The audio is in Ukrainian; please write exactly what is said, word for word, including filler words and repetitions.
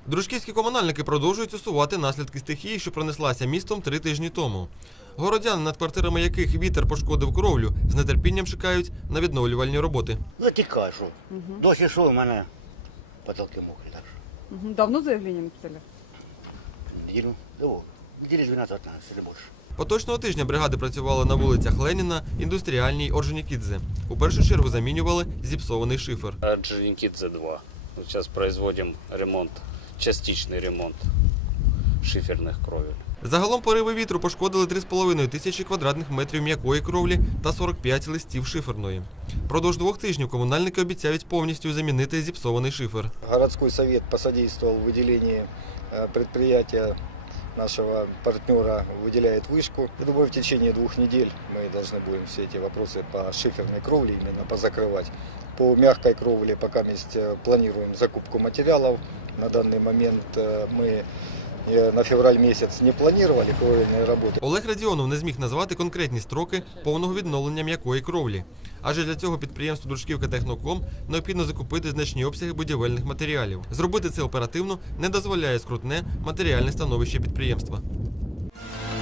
Дружківські комунальники продовжують усувати наслідки стихії, що пронеслася містом три тижні тому. Городяни, над квартирами яких вітер пошкодив кровлю, з нетерпінням чекають на відновлювальні роботи. Затікаю, що. Угу. Досі що, у мене потолки мокрі. Так що. Угу. Давно заявлення написали? Неділю, о, неділі дванадцять-п'ятнадцять, чи більше. Поточного тижня бригади працювали на вулицях Леніна, Індустріальній, Орджонікідзе. У першу чергу замінювали зіпсований шифер. Орджоникидзе два. Сейчас производим ремонт, частичный ремонт шиферных кровель. Загалом пориви вітру пошкодили три з половиною тисячі квадратних метрів м'якої кровлі та сорок п'ять листів шиферної. Продовж двох тижнів комунальники обіцяють повністю замінити зіпсований шифер. Городской совет посодействовал выделению предприятия нашего партнера, выделяет вышку. Я думаю, в течение двух недель мы должны будем все эти вопросы по шиферной кровле именно позакрывать. По мягкой кровле пока мы планируем закупку материалов. На данный момент мы на февраль місяць не планували кровельні роботи. Олег Радіонов не зміг назвати конкретні строки повного відновлення м'якої кровлі. Адже для цього підприємству «Дружківка Техноком» необхідно закупити значні обсяги будівельних матеріалів. Зробити це оперативно не дозволяє скрутне матеріальне становище підприємства.